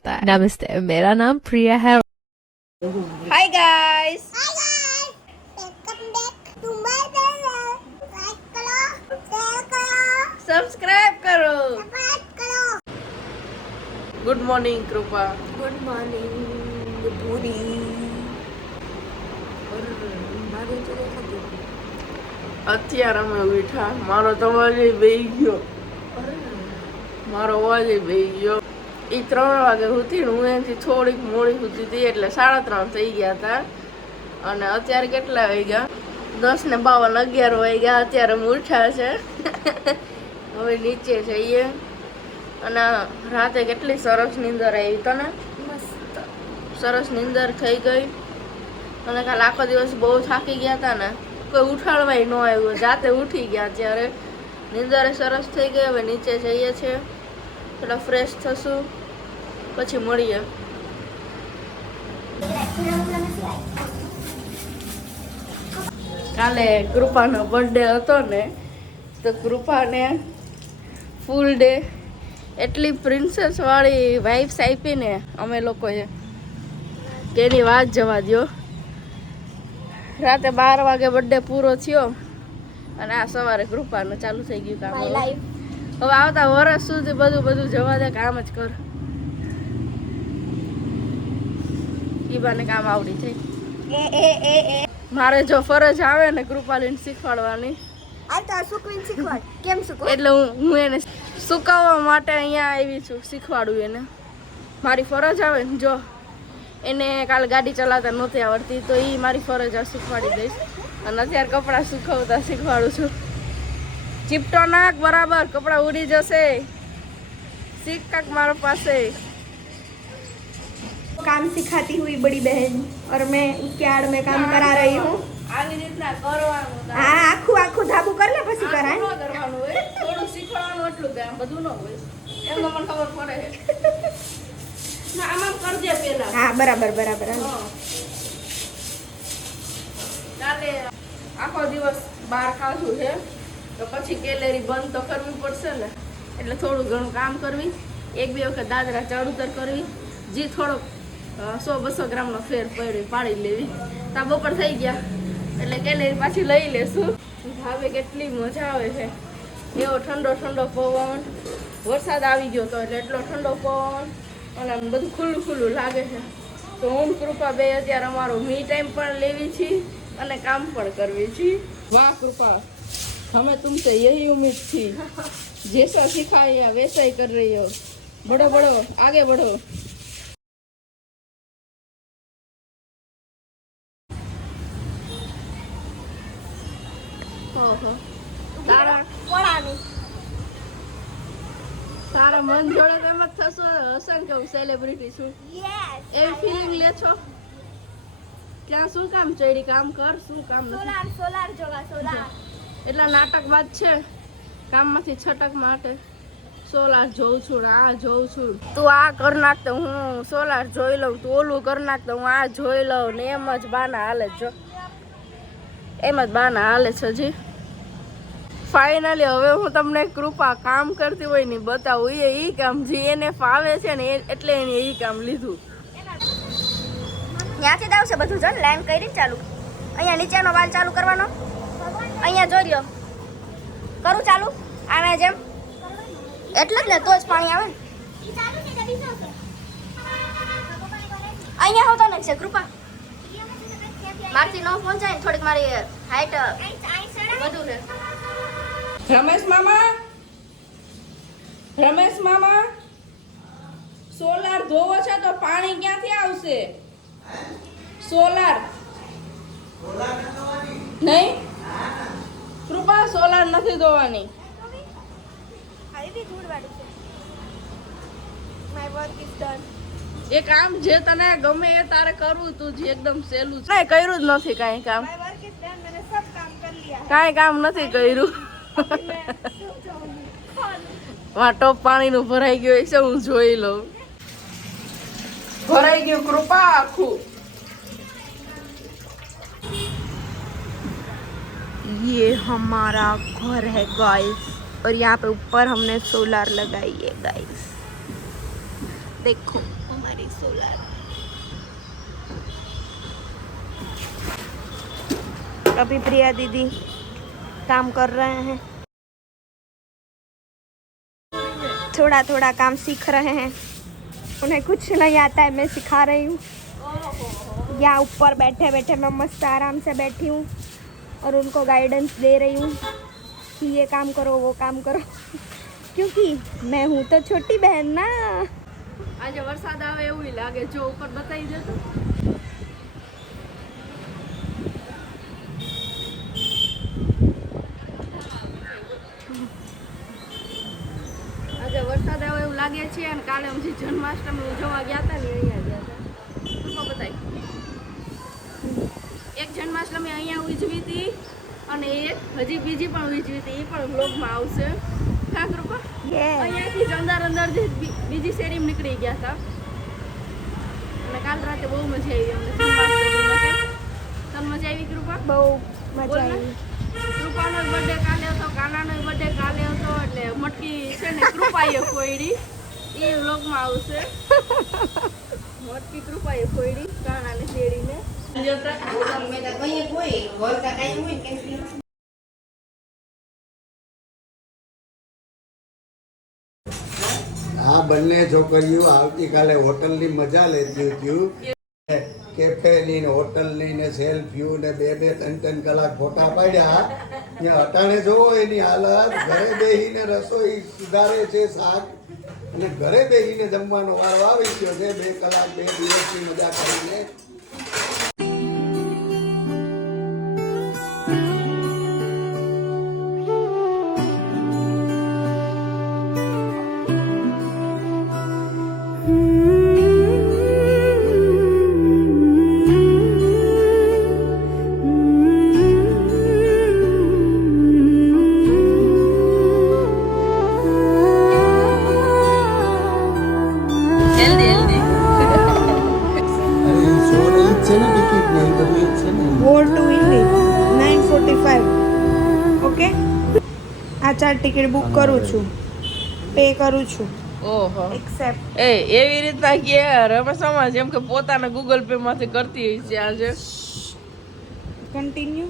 सकता है। नमस्ते, मेरा नाम प्रिया है। हाय गाइस, सब्सक्राइब करो। गुड मॉर्निंग कृपा। गुड मॉर्निंग पूरी। અત્યારે અમે ઉઠા, મારો તો અવાજ બેહી ગયો, મારો અવાજ બેહી ગયો. એ 3 વાગે સુધી હું એનાથી થોડીક મોડી સુધી હતી એટલે 3:30 થઈ ગયા હતા. અને અત્યારે કેટલા વાગ્યા? 10:52, 11 વાગ્યા. અત્યારે અમે ઉઠ્યા છે. હવે નીચે જઈએ. અને રાતે કેટલી સરસ નીંદર આવી તને? મસ્ત સરસ નીંદર થઈ ગઈ. અને કાલ આખો દિવસ બહુ થાકી ગયા હતા ને, કોઈ ઉઠાડવાય ન આવ્યું, જાતે ઉઠી ગયા. ત્યારે નીંદરે સરસ થઈ ગઈ. હવે નીચે જઈએ છીએ, થોડા ફ્રેશ થશું, પછી મળીએ. કાલે કૃપાનો બર્થડે હતો ને, તો કૃપાને ફૂલ ડે એટલી પ્રિન્સેસ વાળી વાઇબ્સ આપી ને અમે લોકોએ કે એની વાત જવા દો. રાતે 12 વાગે બર્થડે પૂરો થયો અને આ સવારે કૃપાનું ચાલુ થઈ ગયું કામ. હવે આવતા વર્ષ સુધી બધું જવા દે, કામ જ કર. ઈબાને કામ આવડી જાય. મારે જો ફરજ આવે ને કૃપાલીને શીખવાડવાની, આ તો સુકવીન શીખવાડ કેમ શીખવાડ, એટલે હું એને સુકાવવા માટે અહીંયા આવી છું, શીખવાડું એને. મારી ફરજ આવે ને, જો એને કાલે ગાડી ચલાવતા નહોતી આવડતી તો એ મારી ફરજ આ શીખવાડી દઈશ. અને અત્યારે કપડાં સુકવતા શીખવાડું છું. ચીપટો નાખ બરાબર, કપડાં ઉડી જશે. શીખ કાક મારા પાસે. काम सिखाती हुई बड़ी बहन और मैं उसके आड़ में काम करा रही हूँ. આવી રીતના કરવાનું. हाँ आखू आखू धाबू कर ले પછી કરાય. આમ ન કરવાનું હોય, થોડું શીખવાનું એટલું કે આમ બધું ન હોય. એમ તો મને ખબર પડે ના, આમ કરજે પેલા. हाँ बराबर बराबर. કાલે આખો દિવસ બહાર ખાધું છે તો પછી કેલેરી બંધ તો કરવી પડશે ને, એટલે થોડું ઘણું કામ કરવી. 1-2 વખત દાદરા ચડ ઉતર કરવી. જે થોડોક 100-200 ગ્રામનો ફેર પડ્યો પાડી લેવી. તા બપોર થઈ ગયા એટલે કેલેરી પાછી લઈ લેશું. ભાવે કેટલી મજા આવે છે. એવો ઠંડો ઠંડો પવન, વરસાદ આવી ગયો તો એટલે એટલો ઠંડો પવન અને આમ બધું ખુલ્લું ખુલ્લું લાગે છે. તો હું કૃપા બે અત્યારે અમારો મી ટાઈમ પણ લેવી છીએ અને કામ પણ કરવી છીએ. વાહ કૃપા, हमें तुमसे यही उम्मीद थी. जैसा सिखाया वैसा ही कर रही हो. बढ़ो बढ़ो, आगे बढ़ो. ઓહો, તારા મન જોડે તો એમ જ થશે હશે ને કે હું સેલિબ્રિટી છું, એવી ફિલિંગ લે છો? ક્યાં શું કામ ચડી? કામ કર. શું કામ નથી? સોલાર જોવા સોલાર. એટલા નાટકબાજ છે કામમાંથી છટક માટે. સોલાર જોઉં છું ને આ જોઉં છું. તું આ કર નાખ તો હું સોલાર જોઈ લઉં, તું ઓલું કર નાખ તો હું આ જોઈ લઉં ને એમ જ બાના હાલે જ. જો એમ જ બાના હાલે છે. હજી ફાઇનલી હવે હું તમને કૃપા કામ કરતી હોય ને બતાવું. એ કામ જે એને ફાવે છે ને એટલે એને એ કામ લીધું. ત્યાંથી જ આવશે બધું. જો લાઈન કરી ચાલુ. અહીંયા નીચેનો વાલ ચાલુ કરવાનો. અહીંયા જોઈ કરું ચાલુ આના જેમ, એટલે જ ને તો જ પાણી આવે ને. અહીંયા હોતો ને છે કૃપા. મારથી નો પહોંચાય ને, થોડીક મારી હાઈટ વધુ છે. રમેશ મામા, સોલાર ધોવો છે તો પાણી ક્યાંથી આવશે? સોલાર નહીં કૃપા, સોલાર નથી ધોવાની. એ કામ જે તને ગમે એ તારે કરવું, તું જે એકદમ સહેલું છે. કર્યું જ નથી કાંઈ કામ. કાંઈ કામ નથી કર્યું. ટોપ પાણીનું ભરાઈ ગયું છે, હું જોઈ લઉં. ભરાઈ ગયું કૃપા આખું. ये हमारा घर है गाइस और यहाँ पे ऊपर हमने सोलार लगाई है गाइस. देखो हमारी सोलर। अभी प्रिया दीदी काम कर रहे हैं, थोड़ा थोड़ा काम सीख रहे हैं। उन्हें कुछ नहीं आता है, मैं सिखा रही हूँ। यहाँ ऊपर बैठे बैठे मैं मस्त आराम से बैठी हूँ और उनको गाइडेंस दे रही हूँ कि ये काम करो वो काम करो क्योंकि मैं हूँ तो छोटी बहन ना। आज वरसाद आवे એવું લાગે, જો ઉપર બતાવી દે તો। આજે વરસાદ આવે એવું લાગે છે અને કાલે અમે જન્માષ્ટમી ઉજવવા ગયા હતા ને અહીંયા ગયા હતા। તો બતાવી, એક જન્માષ્ટમી અહીંયા ઉજવી હતી અને એક હજી બીજી પણ ઉજવી હતી, એ પણ વ્લોગમાં આવશે। કા કૃપા અહીંયાથી જ અંદર અંદર જે બીજી શેરીમાં નીકળી ગયા હતા અને કાલ રાતે બહુ મજા આવી અમને જન્માષ્ટમીમાં। તને મજા આવી કૃપા? બહુ મજા આવી। કૃપાનો બર્થડે કાલે હતો, કાનાનો બર્થડે કાલે હતો, એટલે મટકી છે ને કૃપાએ ફોડી, એ વ્લોગમાં આવશે। મટકી કૃપાએ ફોડી કાનાને શેરીને। આ બંને છોકરીઓ આવતીકાલે હોટલની મજા લેતી હતી, કેફેની ને હોટલની ને સેલ્ફી ને બે બે ત્રણ ત્રણ કલાક ફોટા પાડ્યા। ત્યાં અટાણે જોવો એની હાલત, ઘરે બેસીને રસોઈ સુધારે છે શાક, અને ઘરે બેસીને જમવાનો વારો આવી ગયો છે 2 કલાક 2 દિવસની મજા કરીને। ઓકે, આ 4 ટિકિટ બુક કરું છું, પે કરું છું। ઓહો, એક્સેપ્ટ। એવી રીતના કે રમેશમાં જેમ કે પોતાના ગૂગલ પે માંથી કરતી હોય છે આજે। કન્ટિન્યુ।